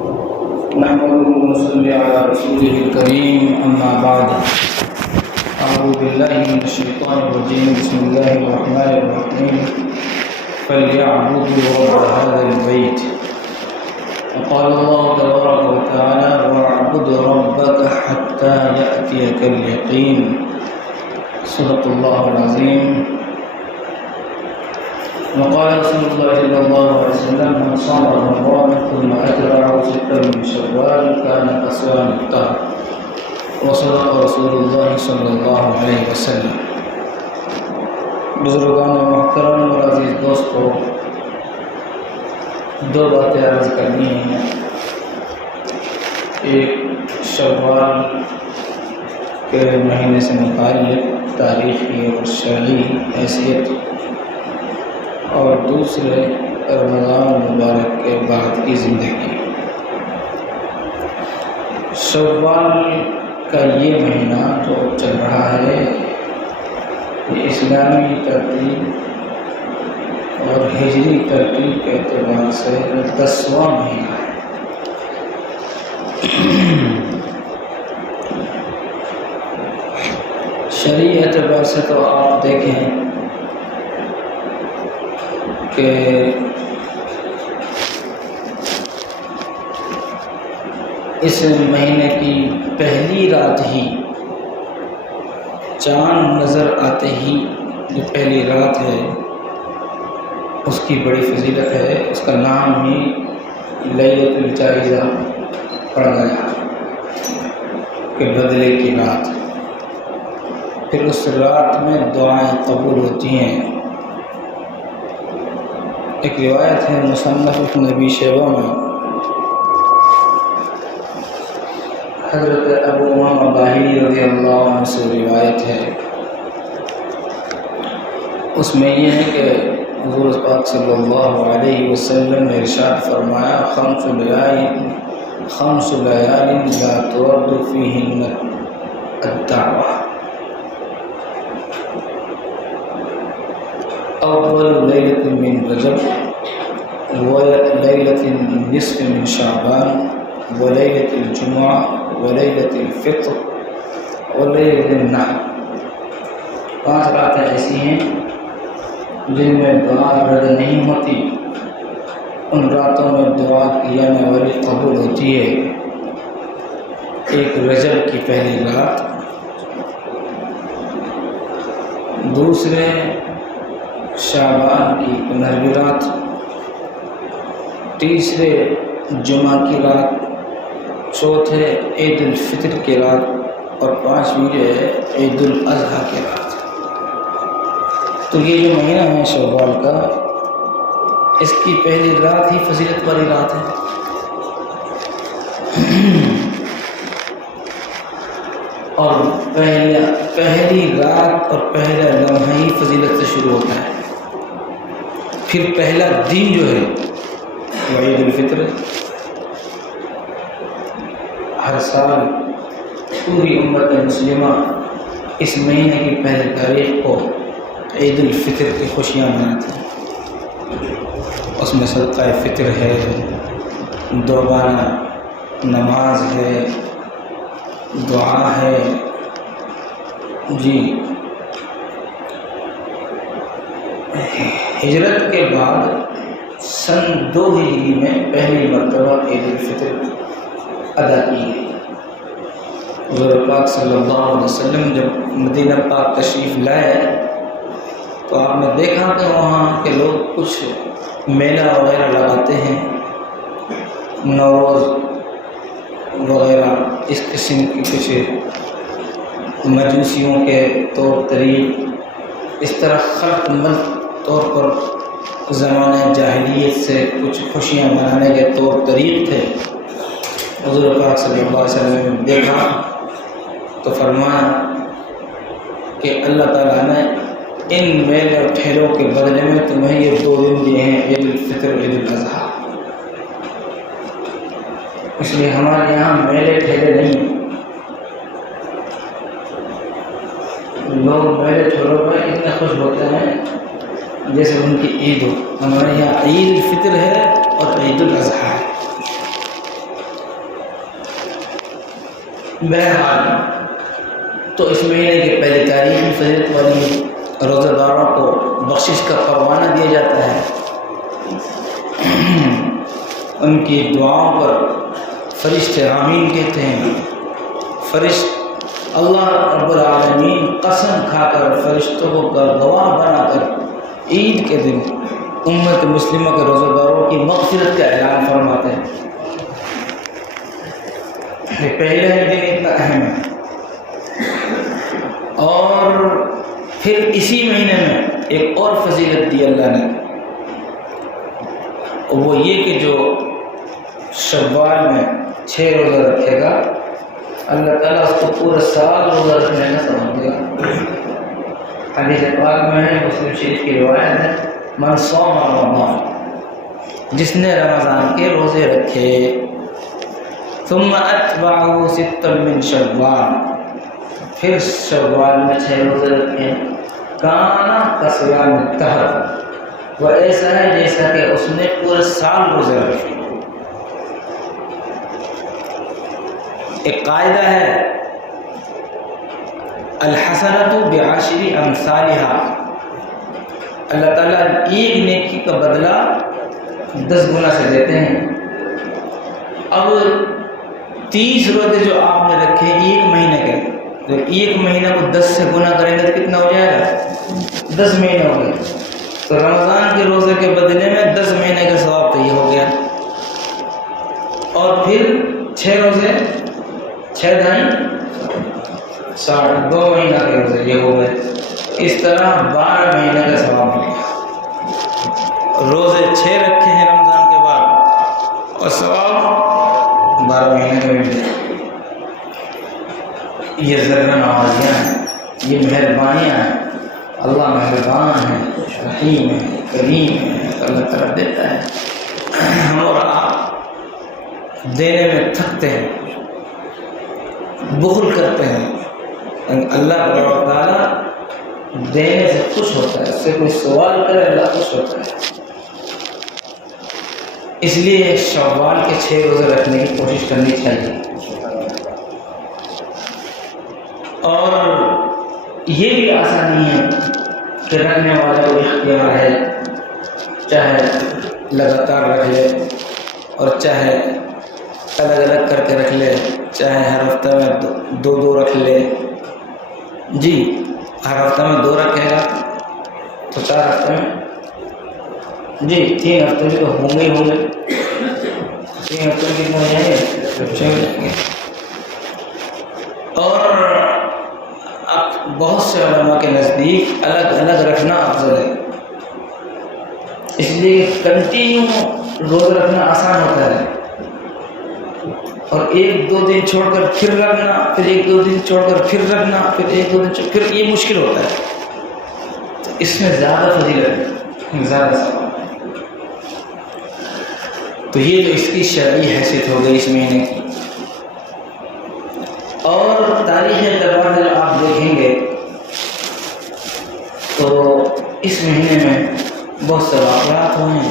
نحمده ونصلي على رسوله الكريم أما بعد أعوذ بالله من الشيطان الرجيم بسم الله الرحمن الرحيم فليعبدوا رب هذا البيت وقال الله تبارك وتعالى واعبد ربك حتى يأتيك اليقين صدق الله العظيم وقال رسول الله صلى الله عليه وسلم من صام رمضان ثم أتبعه ستا من شوال كان كصيام الدهر وصدق رسول الله صلی اللہ علیہ وسلم۔ بزرگان محترم اور عزیز دوستو، دو باتیں عرض کرنی ہیں۔ ایک شوال کے مہینے سے متعلق تاریخی اور شرعی حیثیت، اور دوسرے رمضان مبارک کے بعد کی زندگی۔ شوال کا یہ مہینہ جو چل رہا ہے یہ اسلامی ترتیب اور ہجری ترتیب کے اعتبار سے 10واں مہینہ ہے۔ شرعی اعتبار سے تو آپ دیکھیں کہ اس مہینے کی پہلی رات ہی چاند نظر آتے ہی جو پہلی رات ہے اس کی بڑی فضیلت ہے۔ اس کا نام ہی لیلۃ الجائزہ پڑا گیا کہ بدلے کی رات۔ پھر اس رات میں دعائیں قبول ہوتی ہیں۔ ایک روایت ہے مصنف ابن ابی شیبہ میں، حضرت ابو امامہ باہلی رضی اللہ عنہ سے روایت ہے، اس میں یہ ہے کہ حضور پاک صلی اللہ علیہ وسلم نے ارشاد فرمایا خمس لیال لا ترد فیہن الدعوہ، اول لیلۃ من رجب ولیلۃ نصف من شعبان ولیلۃ الجمعہ ولیلۃ الفطر ولیلۃ النحر۔ 5 راتیں ایسی ہیں جن میں دعا رد نہیں ہوتی، ان راتوں میں دعا کی جانے والی قبول ہوتی ہے۔ ایک رجب کی پہلی رات، دوسرے شعبان کی 15ویں رات، تیسرے جمعہ کی رات، چوتھے عید الفطر کی رات، اور 5ویں جو ہے عید الاضحیٰ کی رات۔ تو یہ جو مہینہ ہے شوال کا، اس کی پہلی رات ہی فضیلت والی رات ہے۔ اور پہلی رات اور پہلا لمحہ ہی فضیلت سے شروع ہوتا ہے۔ پھر پہلا دن جو ہے وہ عید الفطر ہے۔ ہر سال پوری امت مسلمہ اس مہینے کی پہلی تاریخ کو عید الفطر کی خوشیاں مناتی ہیں۔ اس میں صدقہ فطر ہے، دوبارہ نماز ہے، دعا ہے۔ جی، ہجرت کے بعد سن 2 ہجری میں پہلی مرتبہ عید الفطر ادا کی گئی۔ حضور پاک صلی اللہ علیہ وسلم جب مدینہ پاک تشریف لائے تو آپ نے دیکھا کہ وہاں کے لوگ کچھ میلہ وغیرہ لگاتے ہیں، نوروز وغیرہ اس قسم کی کچھ مجوسیوں کے طور طریق، اس طرح خلق مند طور پر زمانہ جاہلیت سے کچھ خوشیاں منانے کے طور طریق تھے۔ حضور پاک صلی اللہ علیہ وسلم نے دیکھا تو فرمایا کہ اللہ تعالیٰ نے ان میلے اور ٹھیلوں کے بدلے میں تمہیں یہ 2 دن دیے ہیں، عید الفطر اور عید الاضحیٰ۔ اس لیے ہمارے یہاں میلے ٹھیلے نہیں، لوگ میلے ٹھیلوں میں اتنے خوش ہوتے ہیں جیسے ان کی عید ہو۔ ہمارے یہاں عید الفطر ہے اور عید الاضحیٰ ہے۔ بہرحال تو اس مہینے کی پہلی تاریخ میں فضیلت والی روزہ داروں کو بخشش کا پروانہ دیا جاتا ہے. ان کی دعاؤں پر فرشتے آمین کہتے ہیں. اللہ رب العالمین قسم کھا کر فرشتوں کو گواہ بنا کر عید کے دن امت مسلمہ کے روزہ داروں کی مغفرت کا اعلان فرماتے ہیں. پہلا ہی دن اتنا اہم ہے. اور پھر اسی مہینے میں ایک اور فضیلت دی اللہ نے، وہ یہ کہ جو شوال میں 6 روزہ رکھے گا اللہ تعالیٰ اس کو پورا سال روزہ رکھنے کا ثواب دے گا. حدیث پاک میں ہے، مسلم شریف کی روایت ہے، من صام رمضان، جس نے رمضان کے روزے رکھے، ثم اتبعه 6 من شوال، پھر شوال میں 6 روزے رکھے، کانا کصیام الدہر، وہ ایسا ہے جیسا کہ اس نے پورے سال روزے رکھے. ایک قاعدہ ہے، الحسنۃ بعشر امثالها، اللہ تعالیٰ ایک نیکی کا بدلہ 10 گنا سے دیتے ہیں. اب 30 روزے جو آپ نے رکھے ایک مہینے کے، تو ایک مہینہ کو 10 سے گنا کریں گے تو کتنا ہو جائے گا؟ 10 مہینے ہو گئے. تو رمضان کے روزے کے بدلے میں 10 مہینے کا ثواب تو یہ ہو گیا. اور پھر 6 روزے 6 دائیں 60، 2 مہینہ کے روزے یہ ہو گئے. اس طرح 12 مہینے کا ثواب ملے گا. روزے 6 رکھے ہیں رمضان کے بعد اور ثواب 12 مہینے کا ملے گا. یہ ذرہ نوازیاں ہیں، یہ مہربانیاں ہیں. اللہ مہربان ہے، رحیم ہے، کریم ہے. اللہ تعالیٰ دیتا ہے. ہم اور آپ دینے میں تھکتے ہیں، بخل کرتے ہیں. اللہ تعالیٰ دینے سے خوش ہوتا ہے. اس سے کوئی سوال کرے اللہ خوش ہوتا ہے. اس لیے شوال کے 6 روزے رکھنے کی کوشش کرنی چاہیے. اور یہ بھی آسانی ہے کہ رکھنے والے کو اختیار ہے، چاہے لگاتار رکھ لے اور چاہے الگ الگ کر کے رکھ لے، چاہے ہر ہفتہ میں 2 رکھ لے. جی ہر ہفتہ میں 2 رکھے گا تو 4 ہفتے میں، جی 3 ہفتے بھی تو ہوں گے 3 ہفتے میں کتنے ہو جائیں گے؟ اور بہت سے علماء کے نزدیک الگ الگ رکھنا افضل ہے. اس لیے کنٹینیو روزہ رکھنا آسان ہوتا ہے، اور 1-2 دن چھوڑ کر پھر رکھنا، پھر 1-2 دن چھوڑ کر پھر رکھنا، پھر 1-2 دن پھر یہ مشکل ہوتا ہے. تو اس میں زیادہ فضیلت ہے، زیادہ ثواب ہے. تو یہ تو اس کی شرعی حیثیت ہو گئی اس مہینے کی. اور تاریخ اعتبار سے آپ دیکھیں گے تو اس مہینے میں بہت سے واقعات ہوئے ہیں.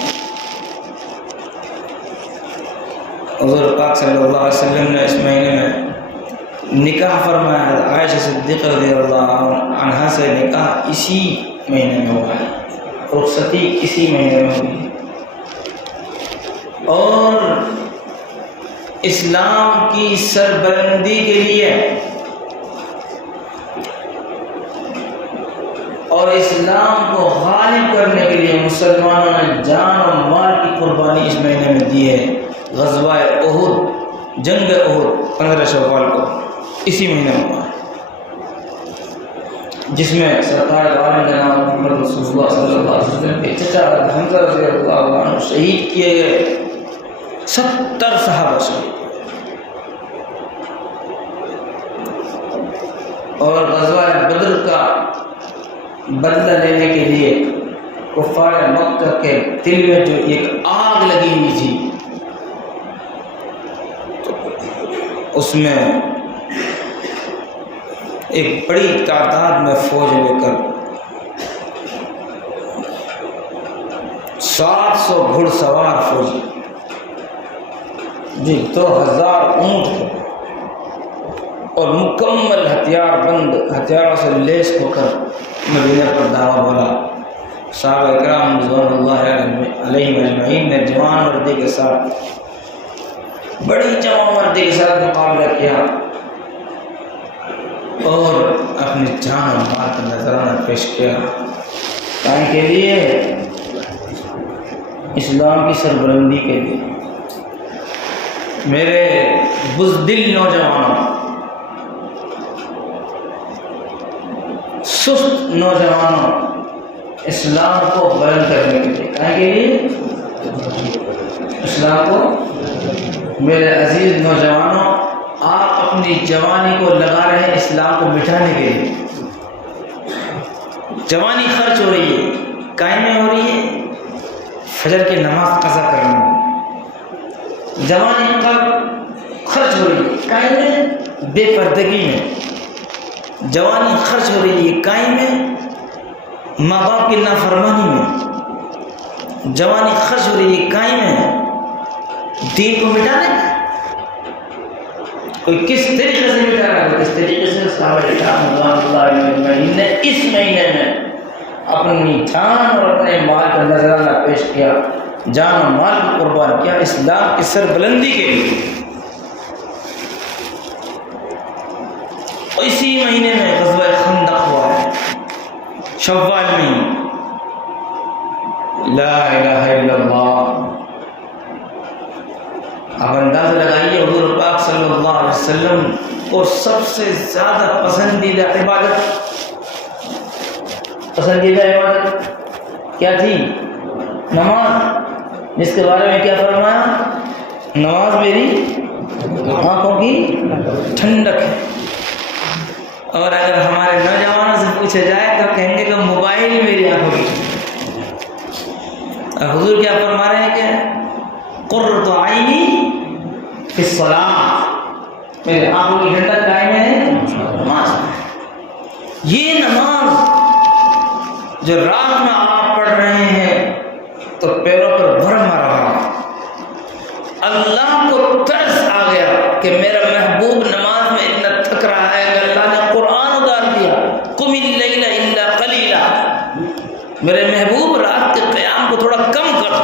حضور پاک صلی اللہ علیہ وسلم نے اس مہینے میں نکاح فرمایا. عائشہ صدیقہ رضی اللہ عنہا سے نکاح اسی مہینے میں ہوا ہے، رخصتی اسی مہینے میں ہوئی. اور اسلام کی سربلندی کے لیے اور اسلام کو غالب کرنے کے لیے مسلمانوں نے جان اور مال کی قربانی اس مہینے میں دی ہے. غزوہ احد، جنگ احد 15 شوال کو اسی مہینے میں ہوا، جس میں سرکار عالم جناب محمد رسول اللہ صلی اللہ علیہ وسلم کے چچا حمزہ رضی اللہ عنہ شہید کیے گئے. 70 صحابہ شہید. اور غزوہ بدر کا بدلہ لینے کے لیے کفار مکہ کے دل میں جو ایک آگ لگی ہوئی تھی، اس میں ایک بڑی تعداد میں فوج لے کر 700 گھڑ سوار فوج، جی 2000 اونٹ تھے، اور مکمل ہتھیار بند ہتھیاروں سے لیس ہو کر مدینہ پر دعویٰ بولا۔ صحابہ اکرام رضوان اللہ علیہم اجمعین نے جوان مردی کے ساتھ، بڑی جوان مردی کے ساتھ مقابلہ کیا اور اپنی جان و مال کا نذرانہ پیش کیا، کائیں کے لیے؟ اسلام کی سربلندی کے لیے۔ میرے بزدل نوجوانوں، سست نوجوانوں، اسلام کو بلند کرنے کے لیے، کائیں کے لیے؟ اسلام کو۔ میرے عزیز نوجوانوں، آپ اپنی جوانی کو لگا رہے ہیں اسلام کو مٹانے کے لیے۔ جوانی خرچ ہو رہی ہے، قائمیں ہو رہی ہے فجر کی نماز قضا کرنے میں، جوانی خرچ ہو رہی ہے قائمیں بے پردگی میں، جوانی خرچ ہو رہی ہے قائمیں ماں باپ کی نافرمانی میں، جوانی خرچ ہو رہی ہے قائمیں دین کو مٹانے میں۔ کوئی کس طریقے سے مٹا رہا ہے، کس طریقے سے صحابہ کرام رضوان اللہ علیہم نے اس مہینے میں اپنی جان اور اپنے مال کا نذرانہ پیش کیا، جان و مال کو قربان کیا اسلام کی سربلندی کے لیے۔ اسی مہینے میں غزوہ خندق ہوا ہے، شوال میں۔ لا الہ الا اللہ۔ آپ اندازہ لگائیے حضور پاک صلی اللہ علیہ وسلم کو سب سے زیادہ پسندیدہ عبادت کیا تھی؟ نماز، جس کے بارے میں کیا فرمایا؟ نماز میری آنکھوں کی ٹھنڈک ہے۔ اور اگر ہمارے نوجوانوں سے پوچھا جائے تو کہیں گے کہ موبائل میری آنکھوں کی ٹھنڈک۔ حضور کیا فرما رہے ہیں کہ قرۃ عینی فی الصلاۃ، میرے آنکھوں کی ٹھنڈک قائم ہے نماز میں۔ یہ نماز جو رات میں آپ پڑھ رہے ہیں تو پیروں پر بھرم آ رہا، اللہ کو ترس آ گیا کہ میرا محبوب نماز میں اتنا تھک رہا ہے کہ اللہ نے قرآن اتار دیا، قم اللیل الا قلیلا، میرے محبوب رات کے قیام کو تھوڑا کم کر دو۔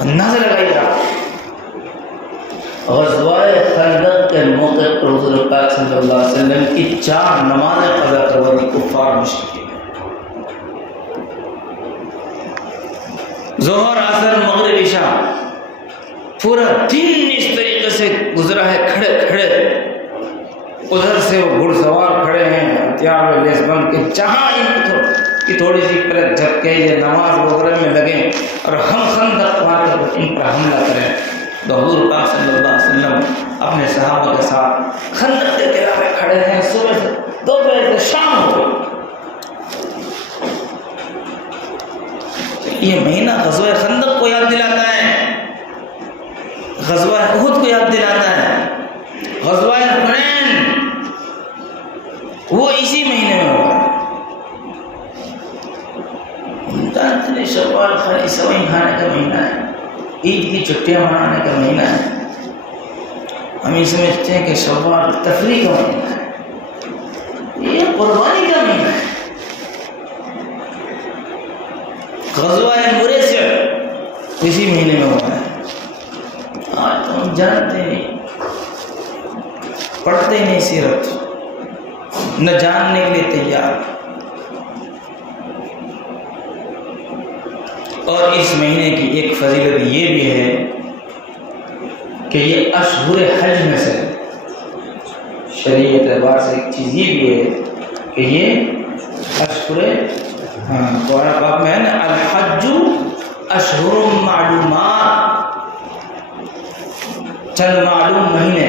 اندازہ لگائیے آپ غزوہ خندق کے موقع پر حضور پاک صلی اللہ علیہ وسلم کی 4 نمازیں قضا کروائی کفار مشرکین۔ ظہر، عصر، مغرب، عشاء، پورا دن اس طریقے سے گزرا ہے کھڑے کھڑے۔ ادھر سے وہ گھڑ سوار کھڑے ہیں ہتھیار میں لیس بن کے، جہاں ان کی تھوڑی سی پلک جھپکے یہ نماز وغیرہ میں لگیں اور ہم خندق مار کر ان پر حملہ کریں، تو حضور پاک صلی اللہ علیہ وسلم اپنے صحابہ کے ساتھ خندق کے کنارے کھڑے ہیں، صبح سے دوپہر سے شام ہو گئی۔ یہ مہینہ غزوہ خندق کو یاد دلاتا ہے، غزوہ احد کو یاد دلاتا ہے، غزوہ حنین وہ اسی مہینے میں ہوا۔ جانتے ہیں شوال خالی سوئیں کھانے کا مہینہ ہے، عید کی چھٹیاں منانے کا مہینہ ہے۔ ہم یہ سمجھتے ہیں کہ شوال تفریح کا مہینہ ہے، یہ قربانی کا مہینہ ہے۔ غزوہ مریسع اسی مہینے میں ہوا ہے۔ آج تو ہم جانتے نہیں، پڑھتے ہی نہیں سیرت، نہ جاننے کے لیے تیار۔ اور اس مہینے کی ایک فضیلت یہ بھی ہے کہ یہ اشہر حج میں سے، شریعت اعتبار سے ایک چیز یہ بھی ہے کہ یہ اشہر، قرآن پاک میں ہے نا الحج اشہر معلومات، چند معلوم مہینے۔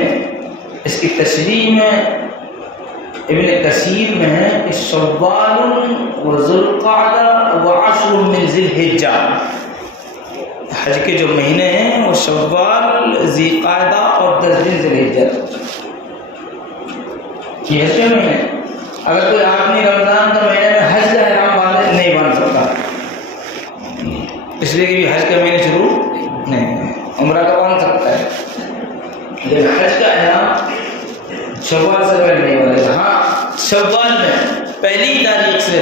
اس کی تشریح میں ابن کثیر میں ہے کہ شوال و ذوالقعدہ و عشر من ذی الحجہ، حج کے جو مہینے ہیں وہ شوال، ذی قعدہ اور 10 دن ذی الحجہ، یہ حج کے مہینے۔ اگر کوئی آدمی رمضان کے مہینے میں حج کا احرام باندھے نہیں باندھ سکتا، اس لیے کہ حج کے مہینے شروع نہیں ہے، عمرہ کا باندھ سکتا ہے لیکن حج کا احرام شوال سے پہلنے والے. ہاں شوال میں پہلی تاریخ سے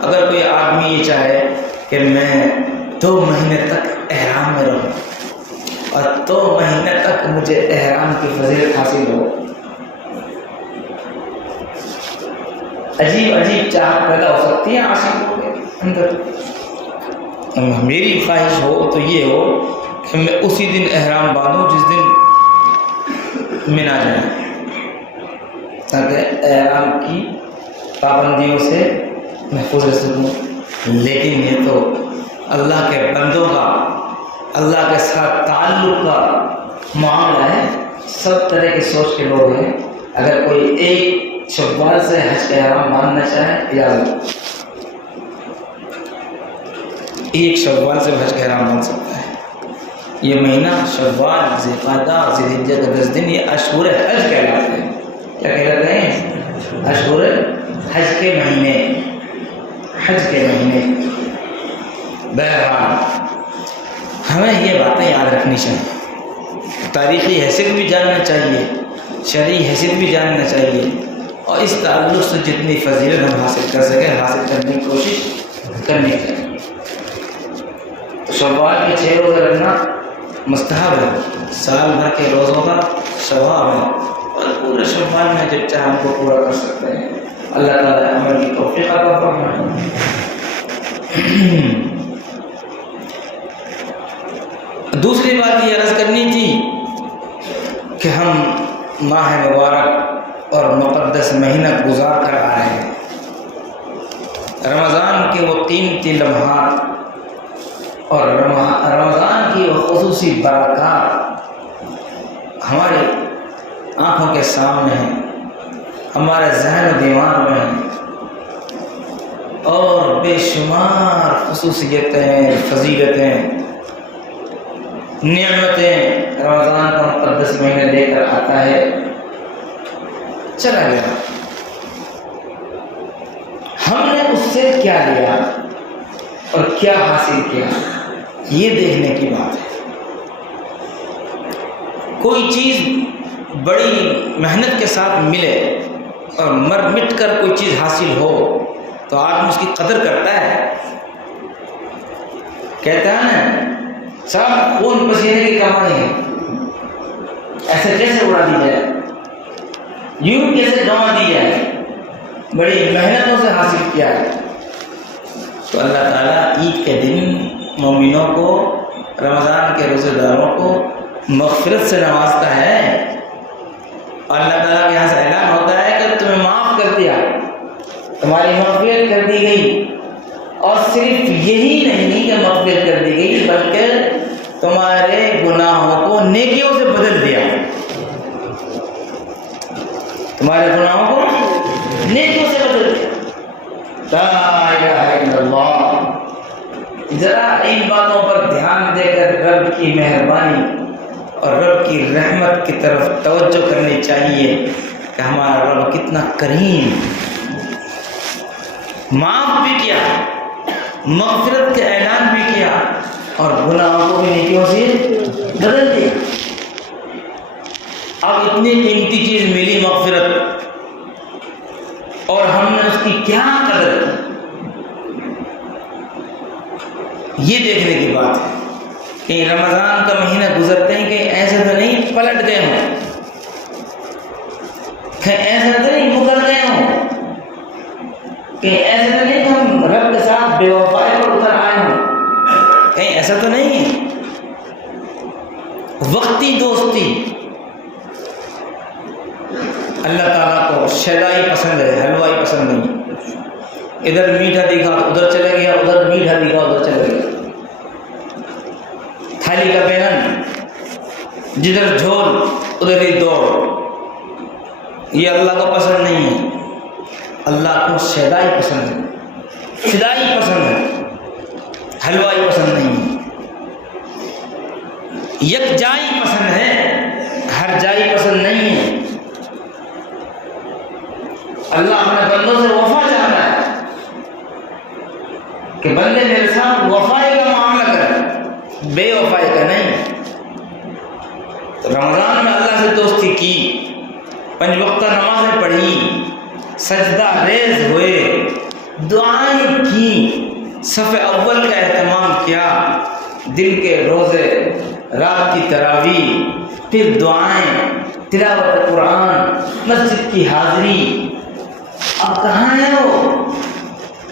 اگر کوئی آدمی یہ چاہے کہ میں 2 مہینے تک احرام میں رہوں اور 2 مہینے تک مجھے احرام کی فضیلت حاصل ہو، عجیب عجیب چاہت پیدا ہو سکتی ہے عاشقوں کے اندر. میری خواہش ہو تو یہ ہو کہ میں اسی دن احرام باندھوں جس دن منا جائیں، تاکہ احرام کی پابندیوں سے محفوظ رہ سکوں. لیکن یہ تو اللہ کے بندوں کا، اللہ کے ساتھ تعلق کا معاملہ ہے. سب طرح کی سوچ کے لوگ ہیں. اگر کوئی ایک شوال سے حج کا احرام باندھنا چاہے اجازت، ایک شوال سے حج کا احرام باندھ سکتا ہے. یہ مہینہ شوال، ذی القعدہ، ذی الحجہ کا 10 دن یہ اشہر حج کہلاتے ہیں. کیا کہلاتے ہیں؟ اشہر حج کے مہینے، حج کے مہینے. بہرحال ہمیں یہ باتیں یاد رکھنی چاہیے، تاریخی حیثیت بھی جاننا چاہیے، شرعی حیثیت بھی جاننا چاہیے، اور اس تعلق سے جتنی فضیلت ہم حاصل کر سکیں حاصل کرنے کی کوشش کرنی چاہیے. شوال کے 6 روزے رکھنا مستحب ہے، سال بھر کے روزوں کا ثواب ہے، اور پورے شوال میں جب چاہے ہم کو پورا کر سکتے ہیں. اللہ تعالیٰ عمل کی توفیق عطا فرمائے. دوسری بات یہ عرض کرنی تھی کہ ہم ماہ مبارک اور مقدس مہینہ گزار کر آئے ہیں. رمضان کے وہ قیمتی لمحات اور رمضان کی وہ خصوصی برکات ہماری آنکھوں کے سامنے ہیں، ہمارے ذہن و دماغ میں ہیں، اور بے شمار خصوصیتیں، فضیلتیں، نعمتیں رمضان کا مقدس مہینہ لے کر آتا ہے. چلا گیا، ہم نے اس سے کیا لیا اور کیا حاصل کیا، یہ دیکھنے کی بات ہے. کوئی چیز بڑی محنت کے ساتھ ملے اور مر مٹ کر کوئی چیز حاصل ہو تو آدمی اس کی قدر کرتا ہے. کہتا ہے نا سب خون پسینے کی کمائی ہے، ایسے کیسے اڑا دی جائے، یوں کیسے گنوا دی جائے، بڑی محنتوں سے حاصل کیا ہے. تو اللہ تعالیٰ عید کے دن مومنوں کو، رمضان کے روزے داروں کو مغفرت سے نوازتا ہے، اور اللہ تعالیٰ کے یہاں سے اعلان ہوتا ہے کہ تمہیں معاف کر دیا، تمہاری مغفرت کر دی گئی. اور صرف یہی نہیں کہ مغفرت کر دی گئی بلکہ تمہارے گناہوں کو نیکیوں سے بدل دیا، تمہارے گناہوں کو نیکیوں سے بدل دیا. لا الہ الا اللہ. ذرا ان باتوں پر دھیان دے کر رب کی مہربانی اور رب کی رحمت کی طرف توجہ کرنی چاہیے کہ ہمارا رب کتنا کریم، معاف بھی کیا، مغفرت کے اعلان بھی کیا، اور گناہوں کو بھی نیکیوں سے بدل دیا. اب اتنی قیمتی چیز ملی مغفرت، اور ہم نے اس کی کیا قدر کی، یہ دیکھنے کی بات ہے. کہ رمضان کا مہینہ گزرتے ہیں کہ ایسے تو نہیں پلٹ گئے ہوں، کہ ایسے تو نہیں مکر گئے ہوں، کہ ایسے تو نہیں کہ ہم رب کے ساتھ بے وفائی پر اتر آئے ہوں، کہیں ایسا تو نہیں. وقتی دوستی، اللہ تعالیٰ کو شیدائی پسند ہے، حلوائی پسند نہیں. ادھر میٹھا دکھا ادھر چلے گیا، ادھر میٹھا دکھا ادھر چلے گیا. تھالی کا پہن، جدھر جھول ادھر ہی دوڑ، یہ اللہ کو پسند نہیں ہے. اللہ کو شیدائی پسند ہے، فدائی پسند ہے، حلوائی پسند نہیں ہے. یکجائی پسند ہے، ہر جائی پسند نہیں ہے. اللہ اپنے بندوں سے وفا چاہتا ہے کہ بندے میرے ساتھ وفائی کا معاملہ کریں، بے وفائی کا نہیں. تو رمضان میں اللہ سے 5 وقتہ نمازیں پڑھی، سجدہ ریز ہوئے، دعائیں کی، صف اول کا اہتمام کیا، دن کے روزے، رات کی تراویح، پھر دعائیں، تلاوت قرآن، مسجد کی حاضری. اب کہاں ہے وہ؟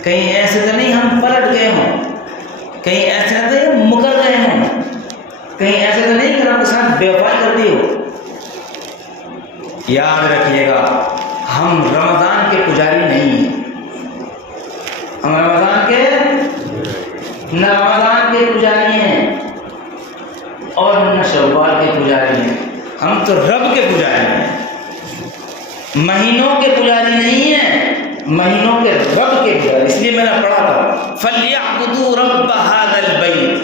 کہیں ایسے تو نہیں ہم پلٹ گئے ہوں، کہیں ایسے تو نہیں مکر گئے ہوں، کہیں ایسے تو نہیں کہ آپ کے ساتھ بے وفائی کر دی ہو. یاد رکھیے گا، ہم رمضان کے پجاری نہیں ہیں. ہم رمضان کے پجاری ہیں اور نہ شوال کے پجاری ہیں. ہم تو رب کے پجاری ہیں، مہینوں کے پجاری نہیں ہیں، مہینوں کے رب کے پجاری. اس لیے میں نے پڑھا تھا فَلْيَعْبُدُوا رَبَّ هَذَا الْبَيْتِ،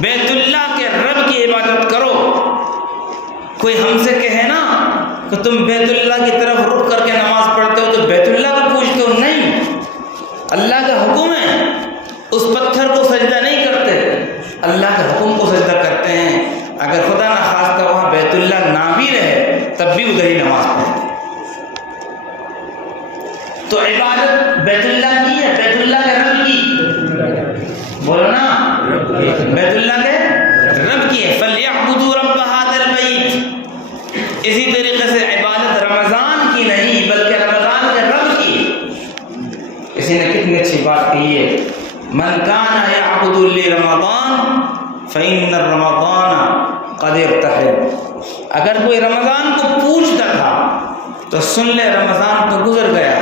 بیت اللہ کے رب کی عبادت کرو. کوئی ہم سے کہے نا کہ تم بیت اللہ کی طرف رخ کر کے نماز پڑھتے ہو تو بیت اللہ کو پوچھتے ہو، نہیں، اللہ کا حکم ہے. اس پتھر کو سجدہ نہیں کرتے، اللہ کے حکم کو سجدہ کرتے ہیں. اگر خدا نخواستہ وہاں بیت اللہ نہ بھی رہے تب بھی ادھر ہی نماز پڑھتے. تو عبادت بیت اللہ کی ہے، بیت اللہ کے رب کی، بولو نا، بیت اللہ کے رب کی ہے. فَلْيَعْبُدُوا رَبَّ هَذَا الْبَيْتِ. اسی طریقے سے عبادت رمضان کی نہیں بلکہ رمضان کے رب کی. کسی نے کتنی اچھی بات کہی ہے، من کان یعبد لرمضان فإن الرمضان قد ارتحل. اگر کوئی رمضان کو پوچھتا تھا تو سن لے، رمضان تو گزر گیا،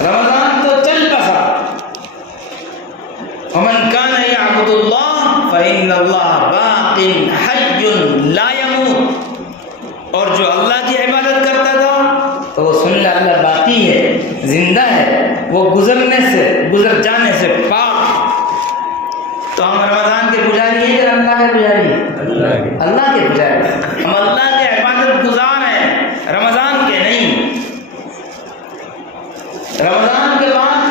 رمضان تو چل بسا. ومن کان یعبد اللہ فإن اللہ باق حی لا يموت. اور جو اللہ کی عبادت کرتا تھا تو وہ سن لے اللہ باقی ہے، زندہ ہے، وہ گزر جانے سے پاک. تو ہم رمضان کے پجاری ہیں کہ اللہ کے پجاری ہیں؟ اللہ کے پجاری. ہم اللہ کے عبادت گزار ہیں، رمضان کے نہیں. رمضان کے بعد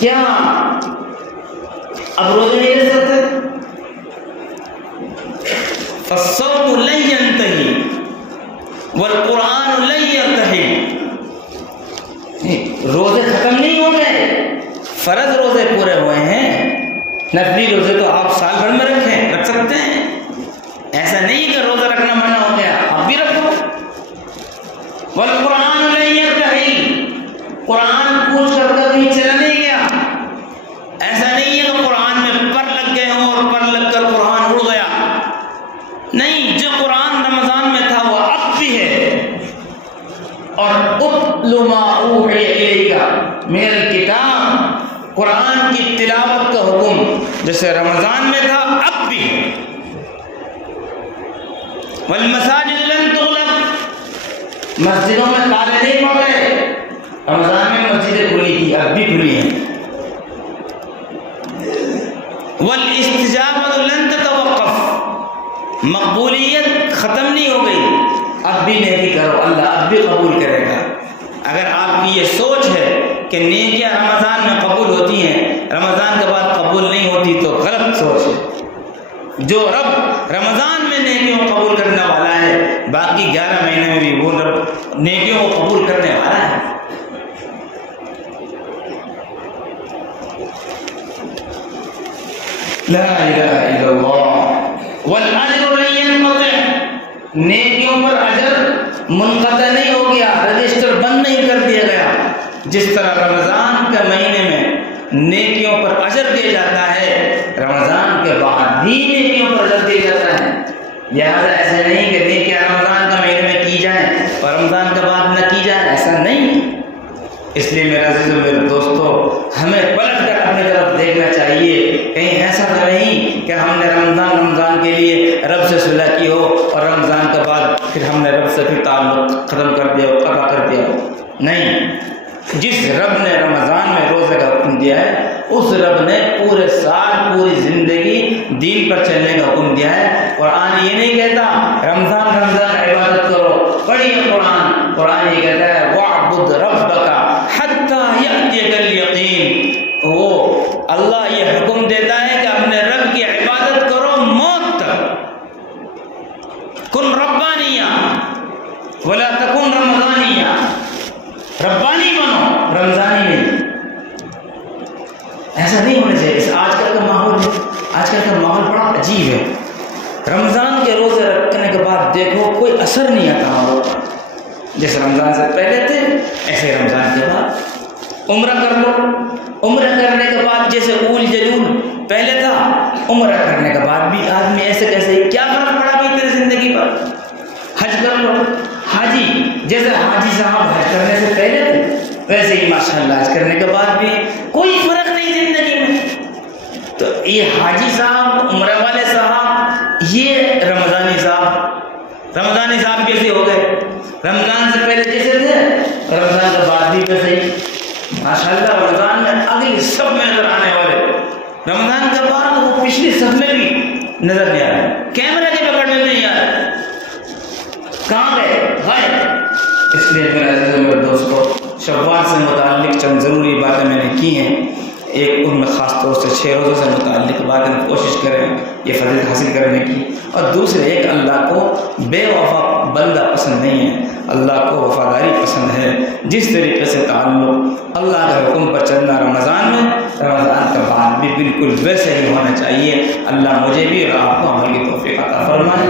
کیا اب روزے نہیں رہ سکتے؟ فالصوم لن ينتهي والقرآن لن ينتهي. روزے ختم نہیں ہو گئے، فرض روزے پورے ہوئے ہیں. نفلی روزے تو آپ سال بھر میں رکھ سکتے ہیں. ایسا نہیں کہ روزہ رکھنا منع ہو گیا، آپ بھی رکھو. والقرآن لن ينتهي، قرآن پوچھ کر کبھی چلا نہیں گیا. ایسا نہیں ہے کہ قرآن میں پر لگ گئے ہوں اور پر لگ کر قرآن اڑ گیا. نہیں، جو قرآن رمضان میں تھا وہ اب بھی ہے. اور اتل ما اوحی الیک من الکتاب، قرآن کی تلاوت کا حکم جیسے رمضان میں تھا اب بھی ہے. والمساجد لن تغلق، مسجدوں میں تالے نہیں پڑے. رمضان میں مسجدیں کھلی تھی، اب بھی کھلی ہیں. والاستجابۃ لن تتوقف، مقبولیت ختم نہیں ہو گئی، اب بھی نیکی کرو، اللہ اب بھی قبول کرے گا. اگر آپ کی یہ سوچ ہے کہ نیکیاں رمضان میں قبول ہوتی ہیں، رمضان کے بعد قبول نہیں ہوتی، تو غلط سوچ ہے. جو رب رمضان میں نیکیوں کو قبول کرنے والا ہے، باقی 11 مہینے میں بھی وہ رب نیکیوں کو قبول کرنے والا ہے. لا الہ الا اللہ. والاجر لن ينقطع، نیکیوں پر اجر منقطع نہیں ہو گیا، رجسٹر بند نہیں کر دیا گیا. جس طرح رمضان کے مہینے میں نیکیوں پر اجر دیا جاتا ہے، رمضان کے بعد بھی نیکیوں پر اجر دیا جاتا ہے. لہٰذا ایسا نہیں کہ نیکیاں رمضان کے مہینے میں کی جائیں اور رمضان کے بعد نہ کی جائیں، ایسا نہیں. اس لیے میرے عزیزوں، میرے دوستوں، ہمیں پلٹ کر اپنی طرف دیکھنا چاہیے. کہیں ایسا تو نہیں کہ ہم نے رمضان کے لیے رب سے صلح کی ہو اور رمضان کے بعد پھر ہم نے رب سے پھر تعلق ختم کر دیا ہو، قطع کر دیا ہو. نہیں، جس رب نے رمضان میں روزے کا حکم دیا ہے، اس رب نے پورے سال پوری زندگی دین پر چلنے کا حکم دیا ہے. قرآن یہ نہیں کہتا رمضان عبادت کرو، پڑھیے قرآن. قرآن یہ کہتا ہے وَاعْبُدْ رَبَّكَ حَتَّى يَأْتِيَكَ الْيَقِينُ. وہ اللہ یہ حکم دیتا ہے کہ اپنے رب کی عبادت کرو موت تک. کن رب عجیب ہے. رمضان کے روزے رکھنے کے بعد دیکھو کوئی اثر نہیں آتا ہوگا. جیسے رمضان سے پہلے تھے ایسے رمضان کے بعد. عمرہ کر لو, عمرہ کرنے کے بعد جیسے اول جلول پہلے تھا, عمرہ کرنے کے بعد بھی آدمی ایسے کیسے, کیا فرق پڑا بھائی تیری زندگی پر. حج کر لو, حاجی جیسے حاجی صاحب حج کرنے سے پہلے تھے ویسے ہی ماشاءاللہ حج کرنے کے بعد بھی کوئی فرق نہیں زندگی میں. تو یہ حاجی صاحب, عمرہ والے صاحب, یہ رمضانی صاحب کیسے ہو گئے؟ رمضان سے پہلے جیسے تھے رمضان کے بعد بھی ویسے ہی ماشاءاللہ. رمضان میں اگلی سب میں نظر آنے والے, رمضان کے بعد وہ پچھلی سب میں بھی نظر نہیں آ رہے, کیمرے کے پکڑ میں نہیں آ رہے, کہاں گئے غائب. اس لیے میرے عزیز و میرے دوستو, شوال سے متعلق چند ضروری باتیں میں نے کی ہیں. ایک ان میں خاص طور سے 6 روزوں سے متعلق باتیں کوشش کریں یہ فضیلت حاصل کرنے کی. اور دوسرے ایک, اللہ کو بے وفا بندہ پسند نہیں ہے, اللہ کو وفاداری پسند ہے. جس طریقے سے تعلق اللہ کے حکم پر چلنا رمضان میں, رمضان کے بعد بھی بالکل ویسے ہی ہونا چاہیے. اللہ مجھے بھی اور آپ کو عمل کی توفیق عطا فرمائے.